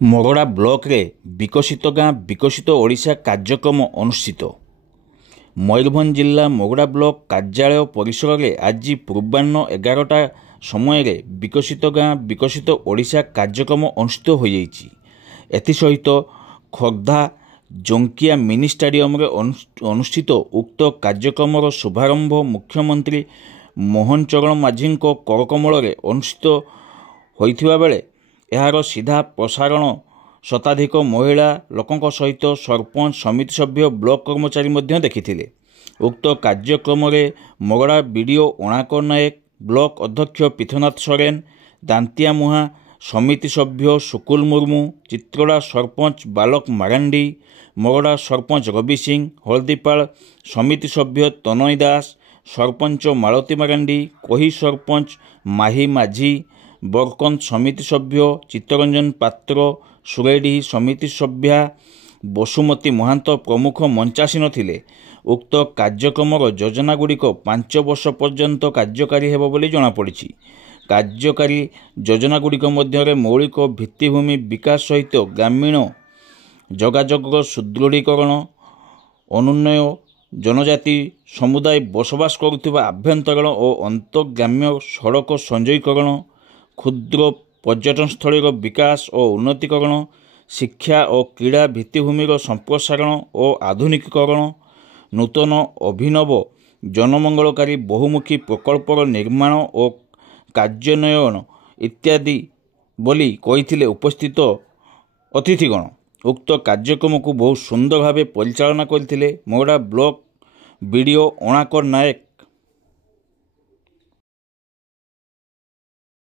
ମଗଡ଼ା ବ୍ଲକରେ ବିକଶିତ ଗାଁ ବିକଶିତ ଓଡ଼ିଶା କାର୍ଯ୍ୟକ୍ରମ ଅନୁଷ୍ଠିତ। ମୟୂରଭଞ୍ଜ ଜିଲ୍ଲା ମଗଡ଼ା ବ୍ଲକ କାର୍ଯ୍ୟାଳୟ ପରିସରରେ ଆଜି ପୂର୍ବାହ୍ନ 11ଟା ସମୟରେ ବିକଶିତ ଗାଁ ବିକଶିତ ଓଡ଼ିଶା କାର୍ଯ୍ୟକ୍ରମ ଅନୁଷ୍ଠିତ ହୋଇଯାଇଛି। ଏଥିସହିତ ଖୋର୍ଦ୍ଧା ଜଙ୍କିଆ ମିନି ଷ୍ଟାଡିୟମରେ ଅନୁଷ୍ଠିତ ଉକ୍ତ କାର୍ଯ୍ୟକ୍ରମର ଶୁଭାରମ୍ଭ ମୁଖ୍ୟମନ୍ତ୍ରୀ ମୋହନ ଚରଣ ମାଝୀଙ୍କ କରକମଳରେ ଅନୁଷ୍ଠିତ ହୋଇଥିବା ବେଳେ ଏହାର ସିଧା ପ୍ରସାରଣ ଶତାଧିକ ମହିଳା ଲୋକଙ୍କ ସହିତ ସରପଞ୍ଚ ସମିତି ସଭ୍ୟ ବ୍ଲକ କର୍ମଚାରୀ ମଧ୍ୟ ଦେଖିଥିଲେ। ଉକ୍ତ କାର୍ଯ୍ୟକ୍ରମରେ ମଗଡ଼ା ବିଡିଓ ଅଣାକର ନାୟକ, ବ୍ଲକ ଅଧ୍ୟକ୍ଷ ପୀଥନାଥ ସରେନ, ଦାନ୍ତିଆ ମୁହାଁ ସମିତି ସଭ୍ୟ ସୁକୁଲ ମୁର୍ମୁ, ଚିତ୍ରଡ଼ା ସରପଞ୍ଚ ବାଲକ ମାରାଣ୍ଡି, ମଗଡ଼ା ସରପଞ୍ଚ ରବି ସିଂ, ହଳଦୀପାଳ ସମିତି ସଭ୍ୟ ତନୟ ଦାସ, ସରପଞ୍ଚ ମାଳତୀ ମାରାଣ୍ଡି, କହି ସରପଞ୍ଚ ମାହି ମାଝୀ, ବରକନ୍ଦ ସମିତି ସଭ୍ୟ ଚିତ୍ତରଞ୍ଜନ ପାତ୍ର, ସୁରେଡିହି ସମିତି ସଭ୍ୟା ବସୁମତୀ ମହାନ୍ତ ପ୍ରମୁଖ ମଞ୍ଚାସୀନ ଥିଲେ। ଉକ୍ତ କାର୍ଯ୍ୟକ୍ରମର ଯୋଜନାଗୁଡ଼ିକ 5 ବର୍ଷ ପର୍ଯ୍ୟନ୍ତ କାର୍ଯ୍ୟକାରୀ ହେବ ବୋଲି ଜଣାପଡ଼ିଛି। କାର୍ଯ୍ୟକାରୀ ଯୋଜନାଗୁଡ଼ିକ ମଧ୍ୟରେ ମୌଳିକ ଭିତ୍ତିଭୂମି ବିକାଶ ସହିତ ଗ୍ରାମୀଣ ଯୋଗାଯୋଗର ସୁଦୃଢ଼ୀକରଣ, ଅନୁନ୍ନୟ, ଜନଜାତି ସମୁଦାୟ ବସବାସ କରୁଥିବା ଆଭ୍ୟନ୍ତରୀଣ ଓ ଅନ୍ତର୍ଗ୍ରାମ୍ୟ ସଡ଼କ ସଂଯୋଗୀକରଣ, କ୍ଷୁଦ୍ର ପର୍ଯ୍ୟଟନସ୍ଥଳୀର ବିକାଶ ଓ ଉନ୍ନତୀକରଣ, ଶିକ୍ଷା ଓ କ୍ରୀଡ଼ା ଭିତ୍ତିଭୂମିର ସମ୍ପ୍ରସାରଣ ଓ ଆଧୁନିକୀକରଣ, ନୂତନ ଅଭିନବ ଜନମଙ୍ଗଳକାରୀ ବହୁମୁଖୀ ପ୍ରକଳ୍ପର ନିର୍ମାଣ ଓ କାର୍ଯ୍ୟାନ୍ୱୟନ ଇତ୍ୟାଦି ବୋଲି କହିଥିଲେ ଉପସ୍ଥିତ ଅତିଥିଗଣ। ଉକ୍ତ କାର୍ଯ୍ୟକ୍ରମକୁ ବହୁ ସୁନ୍ଦର ଭାବେ ପରିଚାଳନା କରିଥିଲେ ମଗଡ଼ା ବ୍ଲକ ବିଡିଓ ଅଣାକର ନାୟକ।